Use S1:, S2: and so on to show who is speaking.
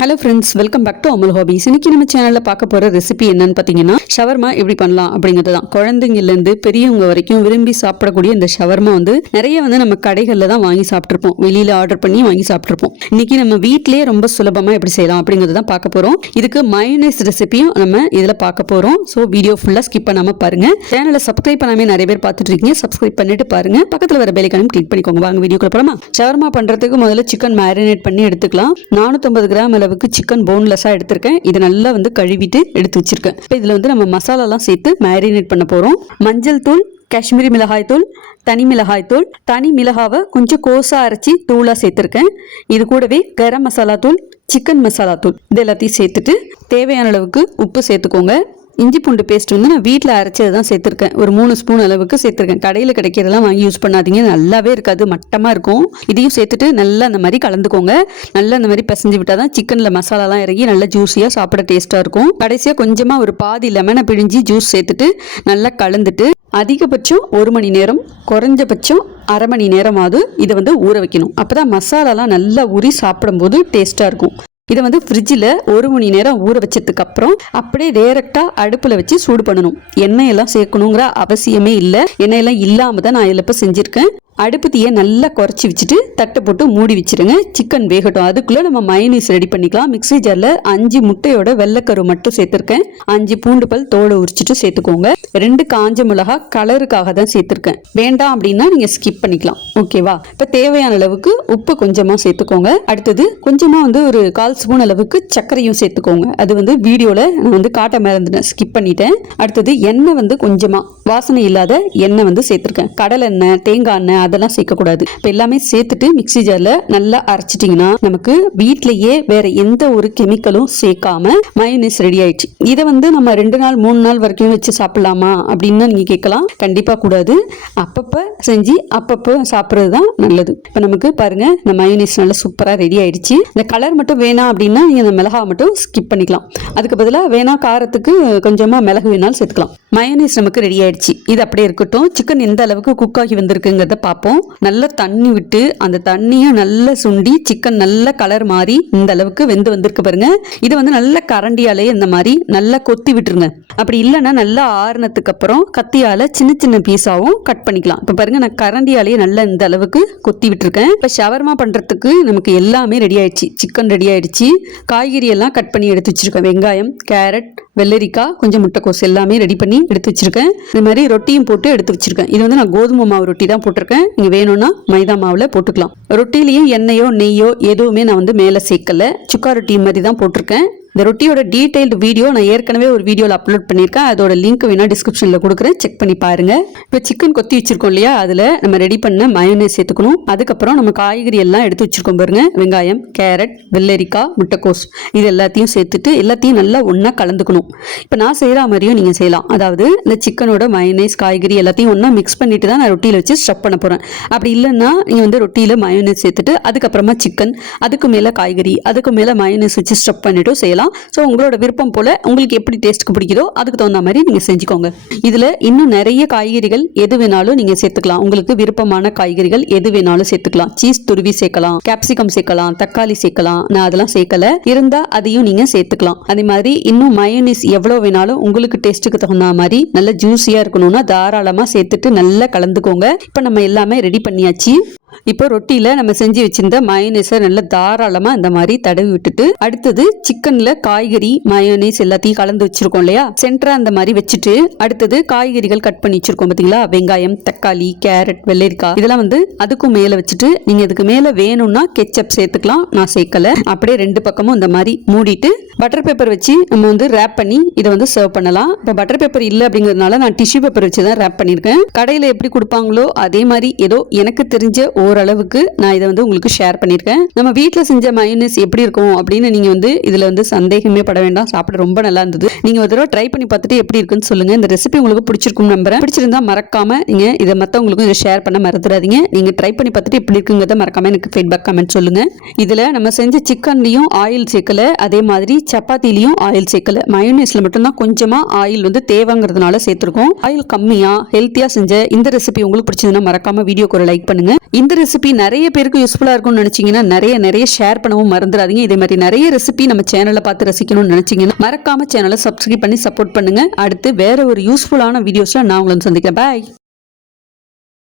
S1: Hello friends welcome back to Amal hobbies இன்னைக்கு நம்ம சேனலில் பார்க்க போகிற ரெசிபி என்னன்னு பார்த்தீங்கன்னா ஷவர்மா எப்படி பண்ணலாம் அப்படிங்கிறது தான். குழந்தைங்கலேருந்து பெரியவங்க வரைக்கும் விரும்பி சாப்பிடக்கூடிய இந்த ஷவர்மா வந்து நிறைய வந்து நம்ம கடைகளில் தான் வாங்கி சாப்பிட்ருப்போம் வெளியில் ஆர்டர் பண்ணி வாங்கி சாப்பிட்ருப்போம் இன்னைக்கு நம்ம வீட்டிலேயே ரொம்ப சுலபமாக எப்படி செய்யலாம் அப்படிங்கிறது தான் பார்க்க போகிறோம் இதுக்கு மயோனைஸ் ரெசிபியும் நம்ம இதில் பார்க்க போகிறோம் ஸோ வீடியோ ஃபுல்லாக ஸ்கிப் பண்ணாமல் பாருங்கள் சேனலை சப்ஸ்கிரைப் பண்ணாமே நிறைய பேர் பார்த்துட்டு இருக்கீங்க. சப்ஸ்கிரைப் பண்ணிட்டு பாருங்க. பக்கத்தில் வர பெல்லைக்கானும் கிளிக் பண்ணிக்கோங்க. வாங்க வீடியோக்குள்ள போகலாமா ஷவர்மா பண்ணுறதுக்கு முதல்ல சிக்கன் மேரினேட் பண்ணி எடுத்துக்கலாம். நானூற்றம்பது கிராம் அளவுக்கு சிக்கன் போன்லெஸ்ஸாக எடுத்திருக்கேன். இதை நல்லா வந்து கழுவிட்டு எடுத்து வச்சிருக்கேன். இப்போ இதில் வந்து நம்ம மசாலாலாம் சேர்த்து மேரினேட் பண்ண போகிறோம் மஞ்சள் தூள் காஷ்மீரி மிளகாய் தூள் தனி மிளகாய் தூள் தனி மிளகாவை கொஞ்சம் கோஸாக அரைச்சி தூளாக சேர்த்துருக்கேன். இது கூடவே கரம் மசாலா தூள் சிக்கன் மசாலா தூள். இது எல்லாத்தையும் சேர்த்துட்டு தேவையான அளவுக்கு உப்பு சேர்த்துக்கோங்க. இஞ்சி பூண்டு பேஸ்ட் வந்து நான் வீட்டில் அரைச்சது தான் சேர்த்துருக்கேன். ஒரு மூணு ஸ்பூன் அளவுக்கு சேர்த்துருக்கேன். கடையில் கிடைக்கிறதெல்லாம் வாங்கி யூஸ் பண்ணாதீங்க. நல்லாவே இருக்காது. மட்டமாக இருக்கும். இதையும் சேர்த்துட்டு நல்லா அந்த மாதிரி கலந்துக்கோங்க. நல்லா அந்த மாதிரி பிசைஞ்சு விட்டால் தான் சிக்கனில் மசாலாலாம் இறங்கி நல்லா ஜூஸியாக சாப்பிட டேஸ்ட்டாக இருக்கும். கடைசியாக கொஞ்சமாக ஒரு பாதி லெமனை பிழிஞ்சி ஜூஸ் சேர்த்துட்டு நல்லா கலந்துட்டு அதிகபட்சம் ஒரு மணி நேரம் குறைஞ்சபட்சம் அரை மணி நேரமாவது இதை வந்து ஊற வைக்கணும். அப்போ தான் மசாலாலாம் நல்லா ஊறி சாப்பிடும்போது டேஸ்ட்டாக இருக்கும். இதை வந்து ஃப்ரிட்ஜில் ஒரு மணி நேரம் ஊற வச்சதுக்கு அப்புறம் அப்படியே டேரெக்டாக அடுப்பில் வச்சு சூடு பண்ணணும். எண்ணெய் எல்லாம் சேர்க்கணுங்கிற அவசியமே இல்லை. எண்ணெயெல்லாம் இல்லாமல் தான் நான் இதில் இப்போ செஞ்சுருக்கேன். அடுப்பு தீயை நல்லா குறைச்சி வச்சுட்டு தட்டை போட்டு மூடி வச்சிருங்க. சிக்கன் வேகட்டும். அதுக்குள்ளே நம்ம மைனீஸ் ரெடி பண்ணிக்கலாம். மிக்ஸி ஜாரில் அஞ்சு முட்டையோட வெள்ளைக்கரு மட்டும் சேர்த்துருக்கேன். அஞ்சு பூண்டு பல் தோலை உரிச்சிட்டு சேர்த்துக்கோங்க. ரெண்டு காஞ்ச மிளகா கலருக்காக தான் சேர்த்துருக்கேன். வேண்டாம் அப்படின்னா நீங்கள் ஸ்கிப் பண்ணிக்கலாம். ஓகேவா இப்போ தேவையான அளவுக்கு உப்பு கொஞ்சமாக சேர்த்துக்கோங்க. அடுத்தது கொஞ்சமாக வந்து ஒரு கால் ஸ்பூன் அளவுக்கு சர்க்கரையும் சேர்த்துக்கோங்க. அது வந்து வீடியோவில் நான் வந்து காட்ட மறந்துட்டேன். ஸ்கிப் பண்ணிட்டேன். அடுத்தது எண்ணெய் வந்து கொஞ்சமாக வாசனை இல்லாத எண்ணெய் வந்து சேர்த்துருக்கேன். கடலை எண்ணெய் தேங்காய் எண்ணெய் அதெல்லாம் சேர்க்கக்கூடாது. இப்போ எல்லாமே சேர்த்துட்டு மிக்ஸி ஜாரில் நல்லா அரைச்சிட்டிங்கன்னா நமக்கு வீட்டிலேயே வேற எந்த ஒரு கெமிக்கலும் சேர்க்காம மயோனைஸ் ரெடி ஆயிடுச்சு. இதை வந்து நம்ம ரெண்டு நாள் மூணு நாள் வரைக்கும் வச்சு சாப்பிடலாமா அப்படின்னு நீங்கள் கேட்கலாம். கண்டிப்பாக கூடாது. அப்பப்போ செஞ்சு அப்பப்போ சாப்பிட்றது தான் நல்லது. இப்போ நமக்கு பாருங்க இந்த மயோனைஸ் நல்லா சூப்பராக ரெடி ஆயிடுச்சு. இந்த கலர் மட்டும் வேணாம் அப்படின்னா நீங்கள் இந்த மிளகா மட்டும் ஸ்கிப் பண்ணிக்கலாம். அதுக்கு பதிலாக வேணா காரத்துக்கு கொஞ்சமாக மிளகு வேணாலும் சேர்த்துக்கலாம். மயோனைஸ் நமக்கு ரெடி ஆயிடுச்சு. இது அப்படியே இருக்கட்டும். சிக்கன் எந்த அளவுக்கு குக் ஆகி வந்திருக்குங்கிறத பார்ப்போம் நல்லா தண்ணி விட்டு அந்த தண்ணியை நல்லா சுண்டி சிக்கன் நல்ல கலர் மாறி இந்த அளவுக்கு வெந்து வந்திருக்கு பாருங்க. இதை வந்து நல்ல கரண்டியாலே இந்த மாதிரி நல்லா கொத்தி விட்டுருங்க. அப்படி இல்லைன்னா நல்லா ஆறுனதுக்கு அப்புறம் கத்தியால சின்ன சின்ன பீஸாவும் கட் பண்ணிக்கலாம். இப்போ பாருங்க நான் கரண்டியாலேயே நல்லா இந்த அளவுக்கு கொத்தி விட்டுருக்கேன். இப்போ ஷவர்மா பண்ணுறதுக்கு நமக்கு எல்லாமே ரெடி ஆயிடுச்சு. சிக்கன் ரெடி ஆயிடுச்சு. காய்கறி எல்லாம் கட் பண்ணி எடுத்து வச்சிருக்கேன் வெங்காயம் கேரட் வெள்ளரிக்காய் கொஞ்சம் முட்டைக்கோஸ் எல்லாமே ரெடி பண்ணி எடுத்து வச்சிருக்கேன். இது மாதிரி ரொட்டியும் போட்டு எடுத்து வச்சிருக்கேன். இது வந்து நான் கோதுமை மாவு ரொட்டி தான் போட்டிருக்கேன். நீங்கள் வேணும்னா மைதா மாவில் போட்டுக்கலாம். ரொட்டிலையும் எண்ணெயோ நெய்யோ எதுவுமே நான் வந்து மேலே சேர்க்கல. சுக்கா ரொட்டி மாதிரி தான் போட்டிருக்கேன். இந்த ரொட்டியோட டீட்டெயில்டு வீடியோ நான் ஏற்கனவே ஒரு வீடியோவில் அப்லோட் பண்ணியிருக்கேன். அதோட லிங்க் வேணால் டிஸ்கிரிப்ஷனில் கொடுக்குறேன். செக் பண்ணி பாருங்கள் இப்போ சிக்கன் கொத்தி வச்சிருக்கோம் இல்லையா? அதில் நம்ம ரெடி பண்ண மயோனேஸ் சேர்த்துக்கணும். அதுக்கப்புறம் நம்ம காய்கறி எல்லாம் எடுத்து வச்சிருக்கோம் பாருங்க. வெங்காயம் கேரட் வெள்ளரிக்காய் முட்டைக்கோஸ். இது எல்லாத்தையும் சேர்த்துட்டு எல்லாத்தையும் நல்லா ஒன்றா கலந்துக்கணும். இப்போ நான் செய்கிற மாதிரியும் நீங்கள் செய்யலாம். அதாவது இந்த சிக்கனோட மயோனைஸ் காய்கறி எல்லாத்தையும் ஒன்றா மிக்ஸ் பண்ணிட்டு தான் நான் ரொட்டியில் வச்சு ஸ்டப் பண்ண போகிறேன் அப்படி இல்லைன்னா நீங்கள் வந்து ரொட்டியில் மயோனேஸ் சேர்த்துட்டு அதுக்கப்புறமா சிக்கன் அதுக்கு மேலே காய்கறி அதுக்கு மேலே மயோனேஸ் வச்சு ஸ்டப் பண்ணிட்டும் செய்யலாம். ஸோ உங்களோட விருப்பம் போல் உங்களுக்கு எப்படி டேஸ்ட்டுக்கு பிடிக்குதோ அதுக்கு தகுந்த மாதிரி நீங்கள் செஞ்சுக்கோங்க. இதில் இன்னும் நிறைய காய்கறிகள் எது வேணாலும் நீங்கள் சேர்த்துக்கலாம். உங்களுக்கு விருப்பமான காய்கறிகள் எது வேணாலும் சேர்த்துக்கலாம். சீஸ் துருவி சேர்க்கலாம். கேப்சிகம் சேர்க்கலாம். தக்காளி சேர்க்கலாம். நான் அதெல்லாம் சேர்க்கல. இருந்தா அதையும் நீங்க சேர்த்துக்கலாம். அதே மாதிரி இன்னும் மயோனிஸ் எவ்வளவு வேணாலும் உங்களுக்கு டேஸ்ட்டுக்கு தகுந்த மாதிரி நல்ல ஜூஸியா இருக்கணும்னா தாராளமாக சேர்த்துட்டு நல்லா கலந்துக்கோங்க. இப்போ நம்ம எல்லாமே ரெடி பண்ணியாச்சு. இப்போ ரொட்டியில் நம்ம செஞ்சு வச்சிருந்த மயோனைஸை நல்லா தாராளமாக இந்த மாதிரி தடவி விட்டுட்டு அடுத்தது சிக்கனில் காய்கறி மயோனைஸ் எல்லாத்தையும் கலந்து வச்சுருக்கோம் இல்லையா? சென்டராக அந்த மாதிரி வச்சுட்டு அடுத்தது காய்கறிகள் கட் பண்ணி வச்சுருக்கோம் பார்த்தீங்களா? வெங்காயம் தக்காளி கேரட் வெள்ளரிக்காய் இதெல்லாம் வந்து அதுக்கும் மேலே வச்சுட்டு நீங்கள் இதுக்கு மேலே வேணும்னா கெச்சப் சேர்த்துக்கலாம். நான் சேர்க்கலை. அப்படியே ரெண்டு பக்கமும் இந்த மாதிரி மூடிட்டு பட்டர் பேப்பர் வச்சு நம்ம வந்து ரேப் பண்ணி இதை வந்து சர்வ் பண்ணலாம். இப்போ பட்டர் பேப்பர் இல்லை அப்படிங்கிறதுனால நான் டிஷ்யூ பேப்பர் வச்சு தான் ரேப் பண்ணியிருக்கேன். கடையில் எப்படி கொடுப்பாங்களோ அதே மாதிரி ஏதோ எனக்கு தெரிஞ்ச ஓரளவுக்கு நான் இதை வந்து உங்களுக்கு ஷேர் பண்ணியிருக்கேன். நம்ம வீட்டில் செஞ்ச மைனஸ் எப்படி இருக்கும் அப்படின்னு நீங்கள் வந்து இதில் வந்து சந்தேகமே பட வேண்டாம். சாப்பிட ரொம்ப நல்லா இருந்தது. நீங்கள் ஒரு தடவை ட்ரை பண்ணி பார்த்துட்டு எப்படி இருக்குன்னு சொல்லுங்கள் இந்த ரெசிபி உங்களுக்கு பிடிச்சிருக்கும் நம்புறேன். பிடிச்சிருந்தா மறக்காமல் நீங்கள் இதை மற்றவங்களுக்கும் இதை ஷேர் பண்ண மறந்துடாதீங்க. நீங்கள் ட்ரை பண்ணி பார்த்துட்டு எப்படி இருக்குங்கிறத மறக்காமல் எனக்கு ஃபீட்பேக் கமெண்ட் சொல்லுங்கள் இதில் நம்ம செஞ்ச சிக்கன்லேயும் ஆயில் சேர்க்கலை. அதே மாதிரி சப்பாத்திலையும் ஆயில் சேர்க்கலை. மயோனைஸில் மட்டும்தான் கொஞ்சமாக ஆயில் வந்து தேவைங்கிறதுனால சேர்த்துருக்கோம். ஆயில் கம்மியாக ஹெல்த்தியாக செஞ்ச இந்த ரெசிபி உங்களுக்கு பிடிச்சதுன்னா மறக்காமல் வீடியோக்கு ஒரு லைக் பண்ணுங்க. இந்த இந்த ரெசிபி நிறைய பேருக்கு யூஸ்ஃபுல்லாக இருக்கும்னு நினச்சிங்கன்னா நிறைய நிறைய ஷேர் பண்ணவும் மறந்துடாதீங்க. இதே மாதிரி நிறைய ரெசிபி நம்ம சேனலில் பார்த்து ரசிக்கணும்னு நினச்சிங்கன்னா மறக்காமல் சேனலை சப்ஸ்கிரைப் பண்ணி சப்போர்ட் பண்ணுங்க. அடுத்து வேற ஒரு யூஸ்ஃபுல்லான வீடியோஸில் நான் உங்களை வந்து சந்திக்கிறேன். பாய்